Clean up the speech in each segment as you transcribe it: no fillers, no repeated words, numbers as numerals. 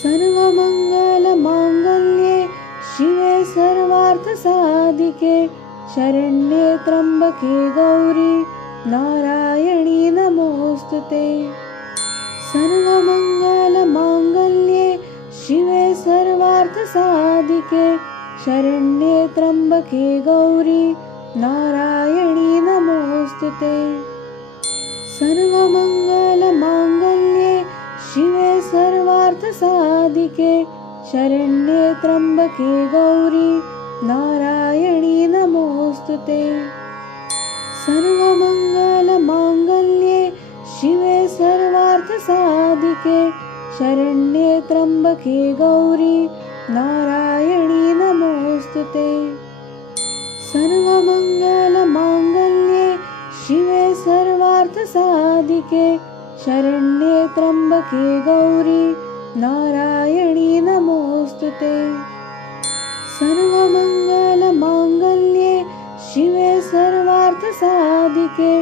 सर्वमङ्गलमाङ्गल्ये शिवे सर्वार्थसाधिके शरण्ये त्र्यम्बके गौरी नारायणी नमोऽस्तुते। सर्वमङ्गलमाङ्गल्ये शिवे सर्वार्थसाधिके शरण्ये त्र्यम्बके गौरी नारायणी नमोऽस्तुते। सर्वमङ्गलमाङ्गल्ये शिवे सर्वार्थसाधिके शरण्ये त्र्यम्बके गौरी नारायणी नमोऽस्तुते। सर्वमङ्गलमाङ्गल्ये शिवे सर्वार्थसाधिके शरण्ये त्र्यम्बके गौरी नारायणी नमोऽस्तुते। सर्वमङ्गलमाङ्गल्ये शिवे सर्वार्थसाधिके शरण्ये त्र्यम्बके गौरी नारायणी नमोऽस्तुते। सर्वमङ्गलमाङ्गल्ये शिवे सर्वार्थसाधिके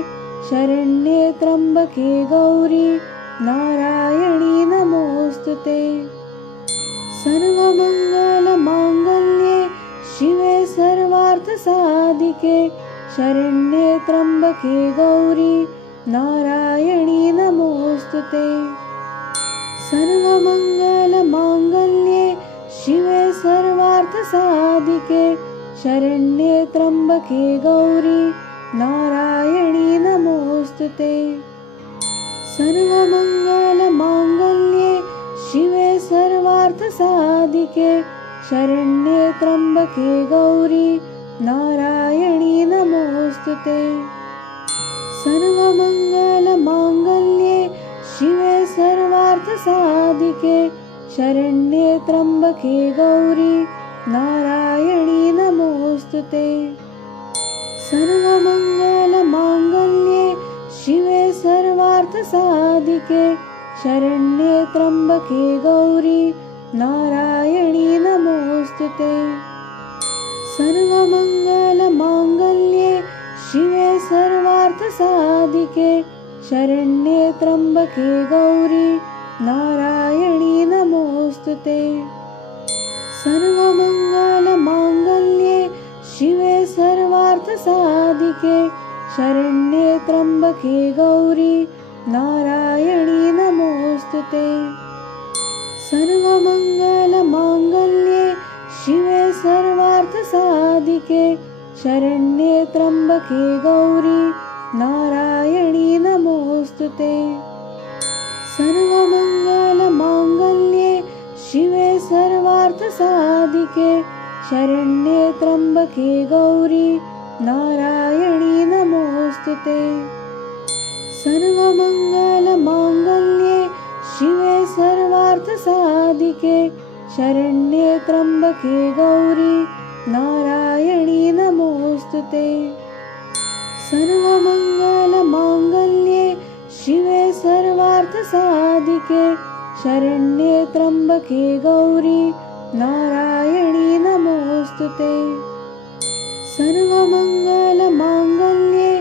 शरण्ये त्र्यम्बके गौरी नारायणी नमोऽस्तुते। सर्वमङ्गलमाङ्गल्ये शिवे सर्वार्थसाधिके शरण्ये त्र्यम्बके गौरी नारायणी नमोऽस्तुते। सर्वमङ्गलमाङ्गल्ये शिवे सर्वार्थसाधिके शरण्ये त्र्यम्बके गौरी नारायणी नमोऽस्तुते। सर्वमङ्गलमाङ्गल्ये शिवे सर्वार्थसाधिके शरण्ये त्र्यम्बके गौरी नारायणी नमोऽस्तुते। सर्वमङ्गलमाङ्गल्ये शिवे सर्वार्थसाधिके शरण्ये त्र्यम्बके गौरी नारायणी नमोऽस्तुते। सर्वमङ्गलमाङ्गल्ये शिवे सर्वार्थसाधिके शरण्ये त्र्यम्बके गौरी नारायणी नमोऽस्तुते। सर्वमङ्गलमाङ्गल्ये शिवे सर्वार्थसाधिके शरण्ये त्र्यम्बके गौरी नारायणी नमोऽस्तुते। सर्वमङ्गलमाङ्गल्ये शिवे सर्वार्थसाधिके शरण्ये त्र्यम्बके गौरी नारायणी नमोऽस्तुते। सर्वमङ्गलमाङ्गल्ये शिवे सर्वार्थसाधिके शरण्ये त्र्यम्बके गौरी नारायणी नमोऽस्तुते। सर्वमङ्गलमाङ्गल्ये शिवे सर्वार्थसाधिके शरण्ये त्र्यम्बके गौरी नारायणी नमोऽस्तुते। सर्वमङ्गलमाङ्गल्ये शिवे सर्वार्थसाधिके शरण्ये त्र्यम्बके गौरी नारायणी नमोऽस्तुते। सर्वमङ्गलमाङ्गल्ये शिवे सर्वार्थसाधिके शरण्ये त्र्यम्बके गौरी नारायणी नमोऽस्तुते। सर्वमङ्गलमाङ्गल्ये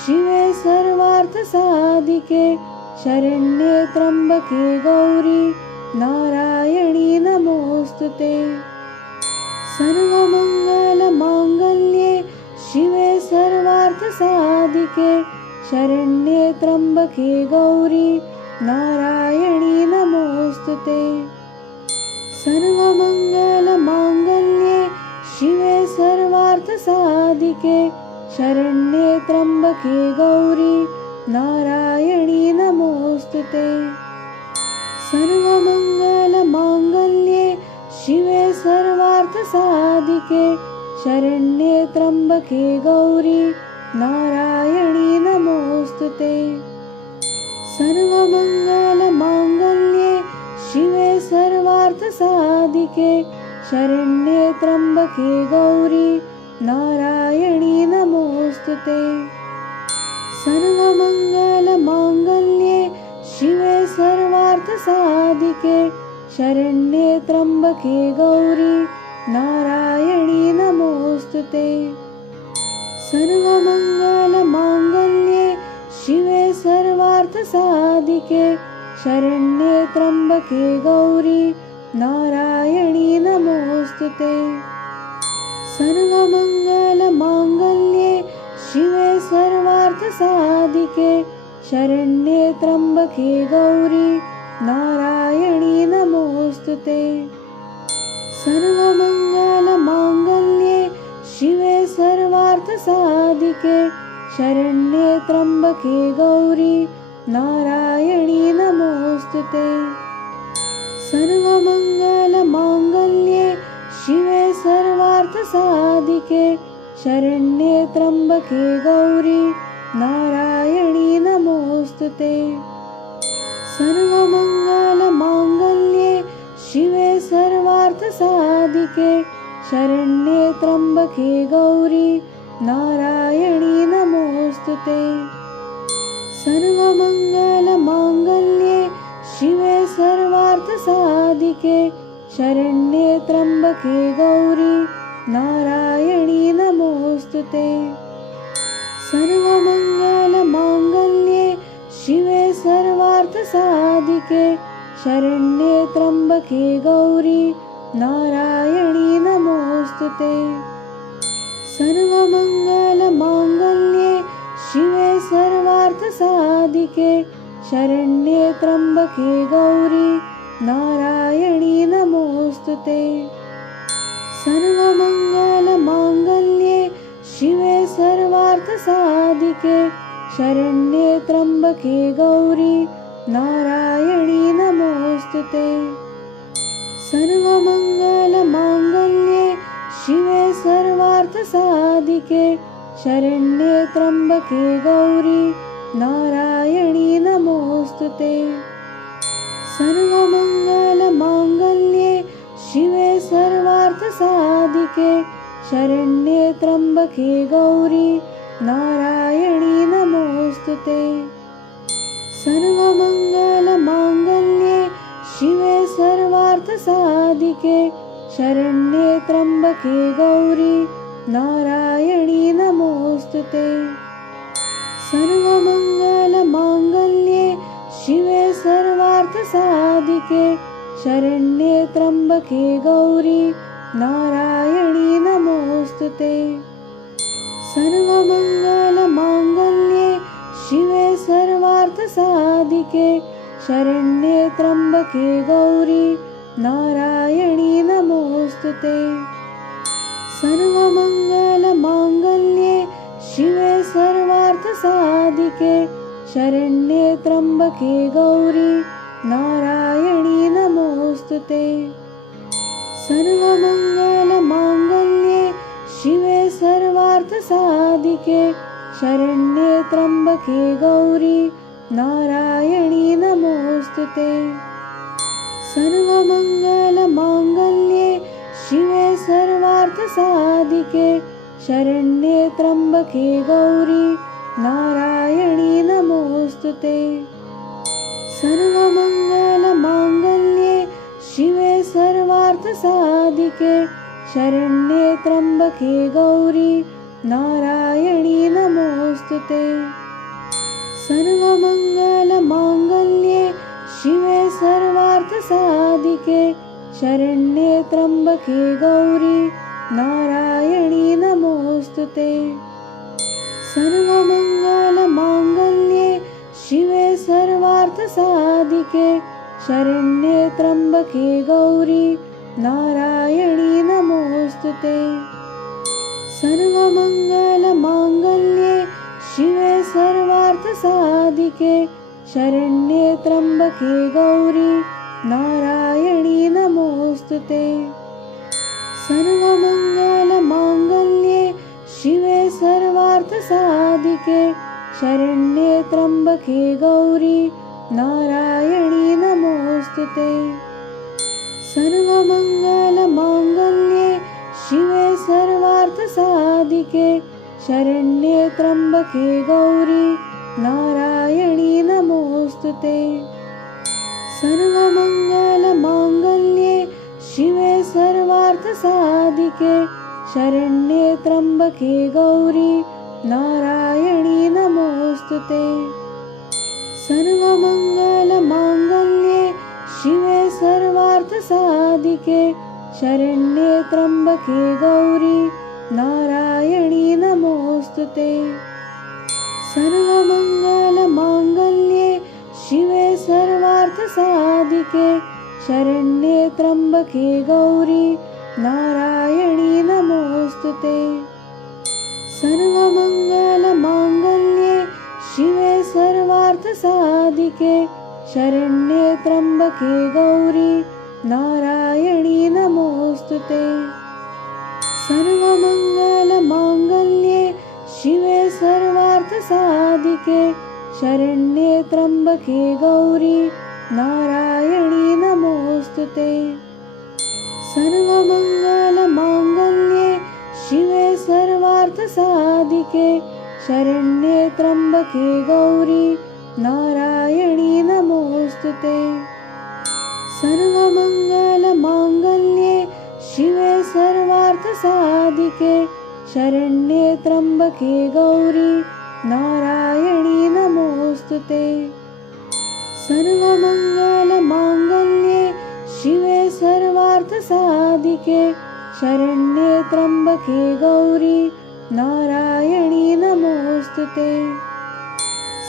शिवे सर्वार्थसाधिके शरण्ये त्र्यम्बके गौरी नारायणी नमोऽस्तुते। सर्वमङ्गलमाङ्गल्ये शिवे सर्वार्थसाधिके शरण्ये त्र्यम्बके गौरी नारायणी नमोऽस्तुते। सर्वमङ्गलमाङ्गल्ये शिवे सर्वार्थसाधिके शरण्ये त्र्यम्बके गौरी नारायणी नमोऽस्तुते। सर्वमङ्गलमाङ्गल्ये शिवे सर्वार्थसाधिके शरण्ये त्र्यम्बके गौरी नारायणी नमोऽस्तुते। सर्वमङ्गलमाङ्गल्ये शिवे सर्वार्थसाधिके शरण्ये त्र्यम्बके गौरी नारायणी नमोऽस्तुते। सर्वमङ्गलमाङ्गल्ये शिवे सर्वार्थसाधिके शरण्ये त्र्यम्बके गौरी नारायणी नमोऽस्तुते। सर्वमङ्गलमाङ्गल्ये शिवे सर्वार्थसाधिके शरण्ये त्र्यम्बके गौरी नारायणी नमोस्तुते। सर्वमङ्गलमाङ्गल्ये शिवे सर्वार्थसाधिके शरण्ये त्र्यम्बके गौरी नारायणी नमोस्तुते। सर्वमङ्गलमाङ्गल्ये शिवे सर्वार्थसाधिके शरण्ये त्र्यम्बके गौरी नारायणी नमोस्तुते। सर्वमङ्गलमाङ्गल्ये शिवे सर्वार्थसाधिके शरण्ये त्र्यम्बके गौरी नारायणी नमोस्तुते। सर्वमङ्गलमाङ्गल्ये शिवे सर्वार्थसाधिके शरण्ये त्र्यम्बके गौरी नारायणी नमोस्तुते। सर्वमङ्गलमाङ्गल्ये शिवे सर्वार्थसाधिके शरण्ये त्र्यम्बके गौरी नारायणी नमोस्तुते। सर्वमङ्गलमाङ्गल्ये शिवे सर्वार्थसाधिके शरण्ये त्र्यम्बके गौरी नारायणी नमोस्तुते। सर्वमङ्गलमाङ्गल्ये शिवे सर्वार्थसाधिके शरण्ये त्र्यम्बके गौरी नारायणी नमोस्तुते। सर्वमङ्गलमाङ्गल्ये शिवे सर्वार्थसाधिके शरण्ये त्र्यम्बके गौरी नारायणी नमोस्तुते। सर्वमङ्गलमाङ्गल्ये शिवे सर्वार्थसाधिके शरण्ये त्र्यम्बके गौरी नारायणी नमोस्तुते। सर्वमङ्गलमाङ्गल्ये शिवे सर्वार्थसाधिके शरण्ये त्र्यम्बके गौरी नारायणी नमोस्तुते। सर्वमङ्गलमाङ्गल्ये शिवे सर्वार्थसाधिके शरण्ये त्र्यम्बके गौरी नारायणी नमोस्तुते। सर्वमङ्गलमाङ्गल्ये शिवे सर्वार्थसाधिके शरण्ये त्र्यम्बके गौरी नारायणी नमोस्तुते। सर्वमङ्गलमाङ्गल्ये शिवे सर्वार्थसाधिके शरण्ये त्र्यम्बके गौरी नारायणी नमोस्तुते। सर्वमङ्गलमाङ्गल्ये शिवे सर्वार्थसाधिके शरण्ये त्र्यम्बके गौरी नारायणी नमोस्तुते। सर्वमङ्गलमाङ्गल्ये शिवे सर्वार्थसाधिके शरण्ये त्र्यम्बके गौरी नारायणी नमोस्तुते। सर्वमङ्गलमाङ्गल्ये शिवे सर्वार्थसाधिके शरण्ये त्र्यम्बके गौरी नारायणी नमोस्तुते। सर्वमङ्गलमाङ्गल्ये शिवे सर्वार्थसाधिके शरण्ये त्र्यम्बके गौरी नारायणी नमोस्तुते। सर्वमङ्गलमाङ्गल्ये शिवे सर्वार्थसाधिके शरण्ये त्र्यम्बके गौरी नारायणी नमोस्तुते। सर्वमङ्गलमाङ्गल्ये शिवे सर्वार्थसाधिके शरण्ये त्र्यम्बके गौरी नारायणी नमोस्तुते। सर्वमङ्गलमाङ्गल्ये शिवे सर्वार्थसाधिके शरण्ये त्र्यम्बके गौरी नारायणी नमोस्तुते। सर्वमङ्गलमाङ्गल्ये शिवे सर्वार्थसाधिके शरण्ये त्र्यम्बके गौरी नारायणी नमोस्तुते। सर्वमङ्गलमाङ्गल्ये शिवे सर्वार्थसाधिके शरण्ये त्र्यम्बके गौरी नारायणी नमोस्तुते। सर्वमङ्गलमाङ्गल्ये शिवे सर्वार्थसाधिके शरण्ये त्र्यम्बके गौरी नारायणी नमोस्तुते। सर्वमङ्गलमाङ्गल्ये शिवे सर्वार्थसाधिके शरण्ये त्र्यम्बके गौरी नारायणी नमोऽस्तुते। सर्वमङ्गलमाङ्गल्ये शिवे सर्वार्थसाधिके शरण्ये त्र्यम्बके गौरी नारायणी नमोऽस्तुते। सर्वमङ्गलमाङ्गल्ये शिवे सर्वार्थसाधिके शरण्ये त्र्यम्बके गौरी नारायणी नमोऽस्तुते। सर्वमङ्गलमाङ्गल्ये शिवे सर्वार्थसाधिके शरण्ये त्र्यम्बके गौरी नारायणी नमोऽस्तुते। सर्वमङ्गलमाङ्गल्ये शिवे सर्वार्थसाधिके शरण्ये त्र्यम्बके गौरी नारायणी नमोऽस्तुते। सर्वमङ्गलमाङ्गल्ये शिवे सर्वार्थसाधिके शरण्ये त्र्यम्बके गौरी नारायणी नमोऽस्तुते। सर्वमङ्गलमाङ्गल्ये शिवे सर्वार्थसाधिके शरण्ये त्र्यम्बके गौरी नारायणी नमोऽस्तुते।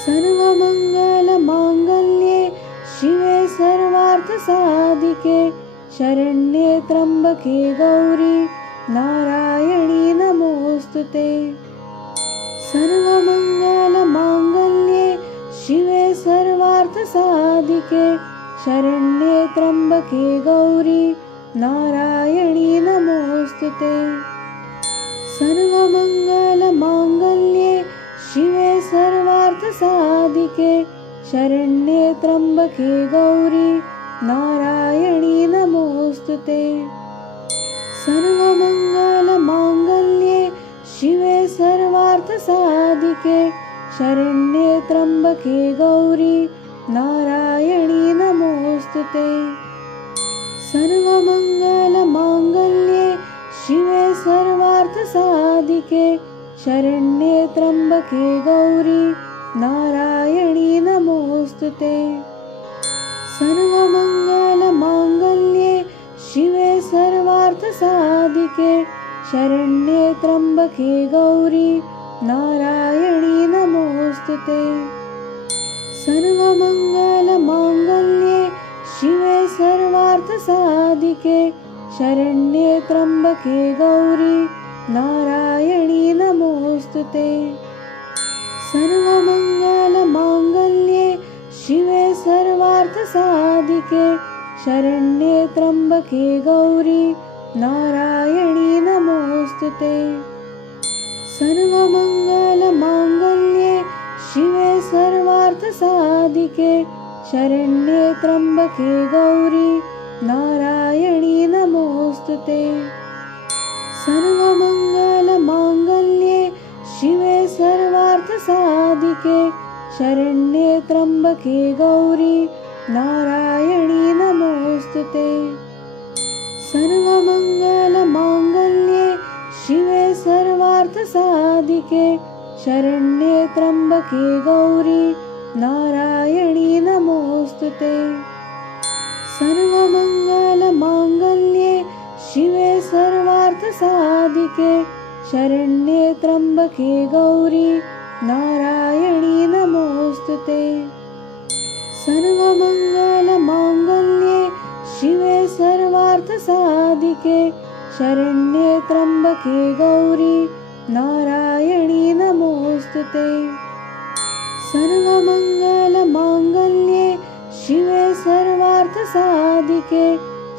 सर्वमङ्गलमाङ्गल्ये शिवे सर्वार्थसाधिके शरण्ये त्र्यम्बके गौरी नारायणी नमोऽस्तुते। सर्वमङ्गलमाङ्गल्ये शिवे सर्वार्थसाधिके शरण्ये त्र्यम्बके गौरी नारायणी नमोऽस्तुते। सर्वमङ्गलमाङ्गल्ये शिवे सर्वार्थसाधिके शरण्ये त्र्यम्बके गौरी नारायणी नमोऽस्तुते। सर्वमङ्गलमाङ्गल्ये शिवे सर्वार्थसाधिके शरण्ये त्र्यम्बके गौरी नारायणी नमोऽस्तुते। सर्वमङ्गलमाङ्गल्ये शिवे सर्वार्थसाधिके शरण्ये त्र्यम्बके गौरी नारायणी नमोऽस्तुते। सर्वमङ्गलमाङ्गल्ये शिवे सर्वार्थसाधिके शरण्ये त्र्यम्बके गौरी नारायणी नमोऽस्तुते। सर्वमङ्गलमाङ्गल्ये शिवे सर्वार्थसाधिके शरण्ये त्र्यम्बके गौरी नारायणी नमोऽस्तुते। सर्वमङ्गलमाङ्गल्ये शिवे सर्वार्थसाधिके शरण्ये त्र्यम्बके गौरी नारायणी नमोऽस्तुते। सर्वमङ्गलमाङ्गल्ये शिवे सर्वार्थसाधिके शरण्ये त्र्यम्बके गौरी नारायणी नमोऽस्तुते। सर्वमङ्गलमाङ्गल्ये शिवे सर्वार्थसाधिके शरण्ये त्र्यम्बके गौरी नारायणी नमोऽस्तुते। सर्वमङ्गलमाङ्गल्ये शिवे सर्वार्थसाधिके शरण्ये त्र्यम्बके गौरी नारायणी नमोऽस्तुते। सर्वमङ्गलमाङ्गल्ये शिवे सर्वार्थसाधिके शरण्ये त्र्यम्बके गौरी नारायणी नमोऽस्तुते। सर्वमङ्गलमाङ्गल्ये शिवे सर्वार्थसाधिके शरण्ये त्र्यम्बके गौरी नारायणी नमोऽस्तुते। सर्वमङ्गलमाङ्गल्ये शिवे सर्वार्थसाधिके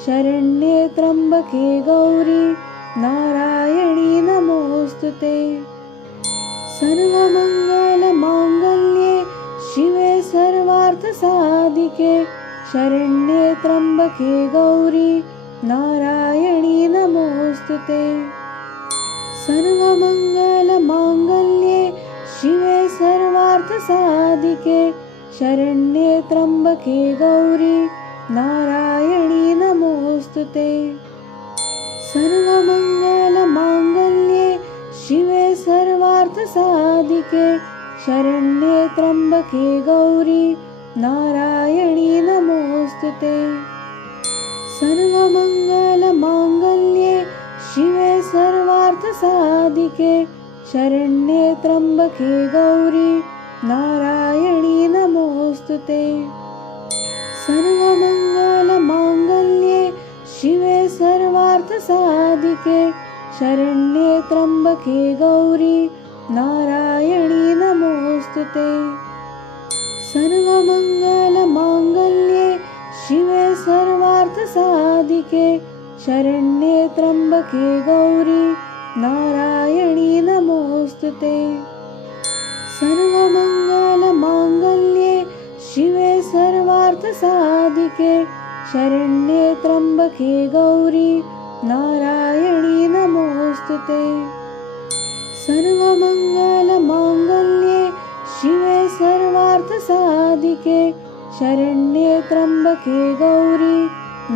शरण्ये त्र्यम्बके गौरी नारायणी नमोऽस्तुते। सर्वमङ्गलमाङ्गल्ये शिवे सर्वार्थसाधिके शरण्ये त्र्यम्बके गौरी नारायणी नमोऽस्तुते। सर्वमङ्गलमाङ्गल्ये शिवे सर्वार्थसाधिके शरण्ये त्र्यम्बके गौरी नारायणी नमोऽस्तुते। सर्वमङ्गलमाङ्गल्ये शिवे सर्वार्थसाधिके शरण्ये त्र्यम्बके गौरी नारायणी नमोऽस्तुते। नमोऽस्तुते। सर्वमङ्गलमाङ्गल्ये शिवे सर्वार्थसाधिके शरण्ये त्र्यम्बके गौरी नारायणी नमोऽस्तुते। सर्वमङ्गलमाङ्गल्ये शिवे सर्वार्थसाधिके शरण्ये त्र्यम्बके गौरी नारायणी नमोऽस्तुते। सर्वमङ्गलमाङ्गल्ये शिवे सर्वार्थसाधिके शरण्ये त्र्यम्बके गौरी नारायणी नमोऽस्तुते। सर्वमङ्गलमाङ्गल्ये शिवे सर्वार्थसाधिके शरण्ये त्र्यम्बके गौरी नारायणी नमोऽस्तुते। सर्वमङ्गलमाङ्गल्ये शिवे सर्वार्थसाधिके शरण्ये त्र्यम्बके गौरी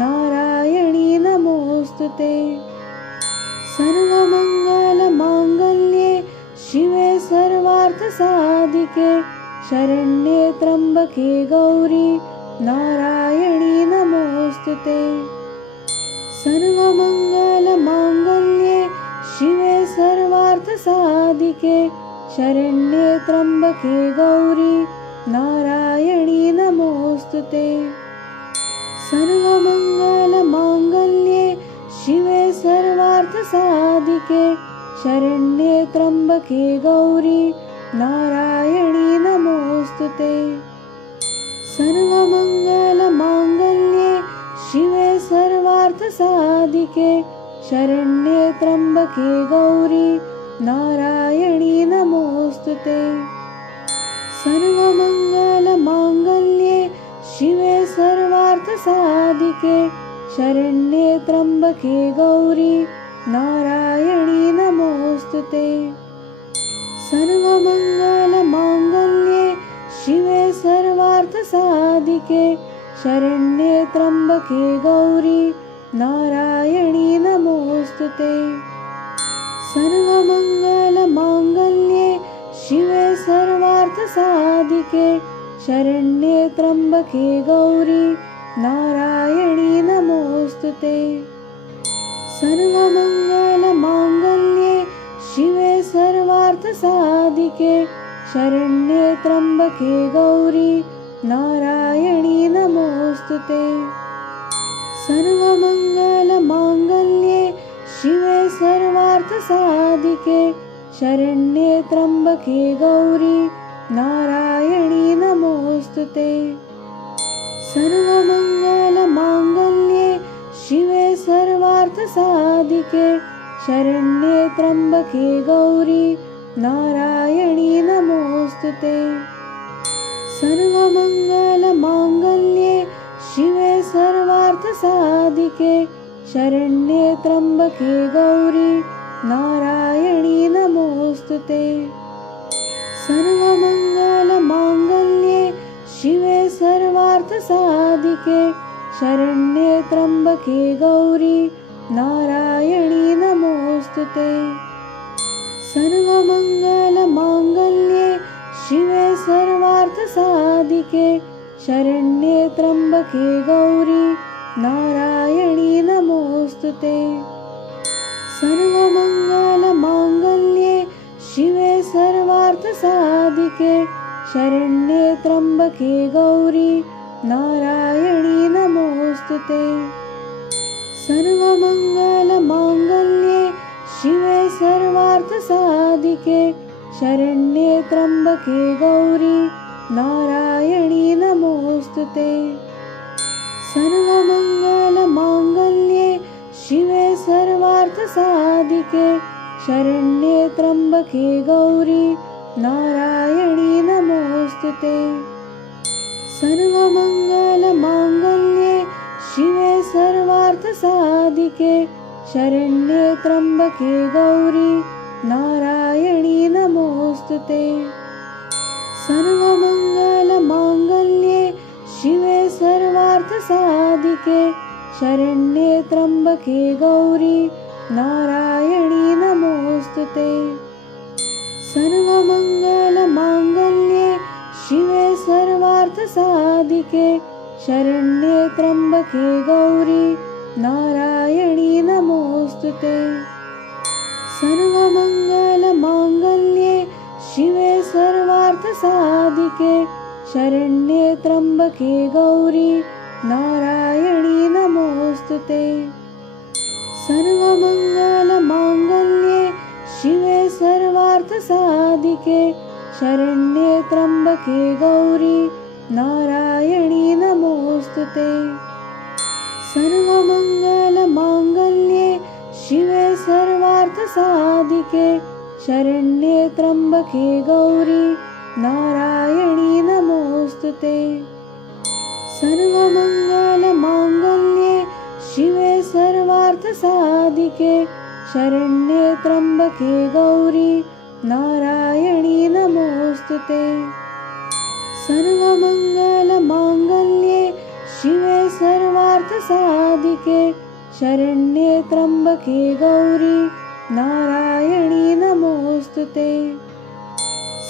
नारायणी नमोऽस्तुते। सर्वमङ्गलमाङ्गल्ये शिवे सर्वार्थसाधिके शरण्ये त्र्यम्बके गौरी नारायणी नमोऽस्तुते। सर्वमङ्गलमाङ्गल्ये शिवे सर्वार्थसाधिके शरण्ये त्र्यम्बके गौरी नारायणी नमोऽस्तुते। सर्वमङ्गलमाङ्गल्ये शिवे सर्वार्थसाधिके शरण्ये त्र्यम्बके गौरी नारायणी नमोऽस्तुते। सर्वमङ्गलमाङ्गल्ये शिवे सर्वार्थसाधिके शरण्ये त्र्यम्बके गौरी नारायणी नमोऽस्तुते। सर्वमङ्गलमाङ्गल्ये शिवे सर्वार्थसाधिके शरण्ये त्र्यम्बके गौरी नारायणी नमोऽस्तुते। सर्वमङ्गलमाङ्गल्ये शिवे सर्वार्थसाधिके शरण्ये त्र्यम्बके गौरी नारायणी नमोऽस्तुते। सर्वमङ्गलमाङ्गल्ये शिवे सर्वार्थसाधिके शरण्ये त्र्यम्बके गौरी नारायणी नमोऽस्तुते। सर्वमङ्गलमाङ्गल्ये शिवे सर्वार्थसाधिके शरण्ये त्र्यम्बके गौरी नारायणी नमोऽस्तुते। सर्वमङ्गलमाङ्गल्ये शिवे सर्वार्थसाधिके शरण्ये त्र्यम्बके गौरी नारायणी नमोऽस्तुते। सर्वमङ्गलमाङ्गल्ये शिवे सर्वार्थसाधिके शरण्ये त्र्यम्बके गौरी नारायणी नमोऽस्तुते। सर्वमङ्गलमाङ्गल्ये शिवे सर्वार्थसाधिके शरण्ये त्र्यम्बके गौरी नारायणी नमोऽस्तुते। सर्वमङ्गलमाङ्गल्ये शिवे सर्वार्थसाधिके शरण्ये त्र्यम्बके गौरी नारायणी नमोऽस्तुते। सर्वमङ्गलमाङ्गल्ये शिवे सर्वार्थसाधिके शरण्ये त्र्यम्बके गौरी नारायणी नमोऽस्तुते। सर्वमङ्गलमाङ्गल्ये शिवे सर्वार्थसाधिके शरण्ये त्र्यम्बके गौरी नारायणी नमोऽस्तुते। सर्वमङ्गलमाङ्गल्ये शिवे सर्वार्थसाधिके शरण्ये त्र्यम्बके गौरी नारायणी नमोऽस्तुते। सर्वमङ्गलमाङ्गल्ये शिवे सर्वार्थसाधिके शरण्ये त्र्यम्बके गौरी नारायणी नमोऽस्तुते। सर्वमङ्गलमाङ्गल्ये शिवे सर्वार्थसाधिके शरण्ये त्र्यम्बके गौरी नारायणी नमोऽस्तुते। सर्वमङ्गलमाङ्गल्ये शिवे सर्वार्थसाधिके शरण्ये त्र्यम्बके गौरी नारायणी नमोऽस्तुते। सर्वमङ्गलमाङ्गल्ये शिवे सर्वार्थसाधिके शरण्ये त्र्यम्बके गौरी नारायणी नमोस्तुते। सर्वमङ्गलमाङ्गल्ये शिवे सर्वार्थसाधिके शरण्ये त्र्यम्बके गौरी नारायणी नमोस्तुते। सर्वमङ्गलमाङ्गल्ये शिवे सर्वार्थसाधिके शरण्ये त्र्यम्बके गौरी नारायणी नमोस्तुते। सर्वमङ्गलमाङ्गल्ये शिवे सर्वार्थसाधिके शरण्ये त्र्यम्बके गौरी नारायणी नमोस्तुते। सर्वमङ्गलमाङ्गल्ये शिवे सर्वार्थसाधिके शरण्ये त्र्यम्बके गौरी नारायणी नमोस्तुते। सर्वमङ्गलमाङ्गल्ये शिवे सर्वार्थसाधिके शरण्ये त्र्यम्बके गौरी नारायणी नमोस्तुते।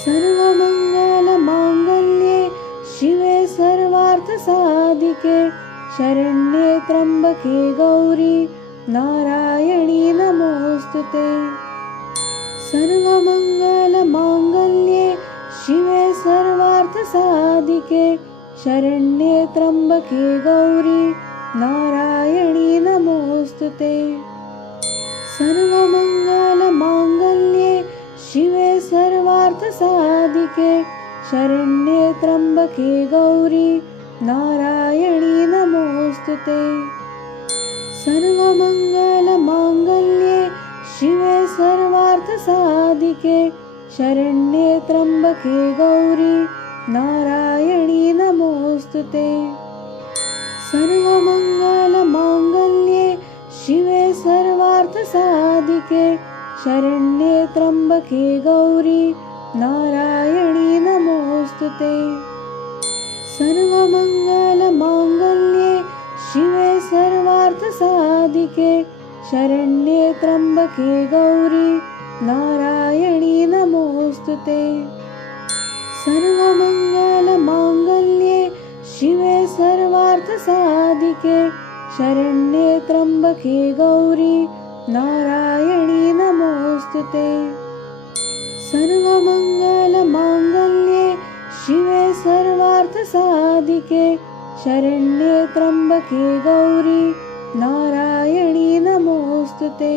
सर्वमङ्गलमाङ्गल्ये शिवे सर्वार्थसाधिके शरण्ये त्र्यम्बके गौरी नारायणी नमोस्तुते। सर्वमङ्गलमाङ्गल्ये शिवे सर्वार्थसाधिके शरण्ये त्र्यम्बके गौरी नारायणी नमोस्तुते। सर्वमङ्गलमाङ्गल्ये शिवे सर्वार्थसाधिके शरण्ये त्र्यम्बके गौरी नारायणी नमोस्तुते। सर्वमङ्गलमाङ्गल्ये शिवे सर्वार्थसाधिके शरण्ये त्र्यम्बके गौरी नारायणी नमोस्तुते। सर्वमङ्गलमाङ्गल्ये शिवे सर्वार्थसाधिके शरण्ये त्र्यम्बके गौरी नारायणी नमोस्तुते। सर्वमङ्गलमाङ्गल्ये शिवे सर्वार्थसाधिके शरण्ये त्र्यम्बके गौरी नारायणी नमोस्तुते। सर्वमङ्गलमाङ्गल्ये शिवे सर्वार्थसाधिके शरण्ये त्र्यम्बके गौरी नारायणी नमोस्तुते। सर्वमङ्गलमाङ्गल्ये शिवे सर्वार्थसाधिके शरण्ये त्र्यम्बके गौरी नारायणी नमोस्तुते।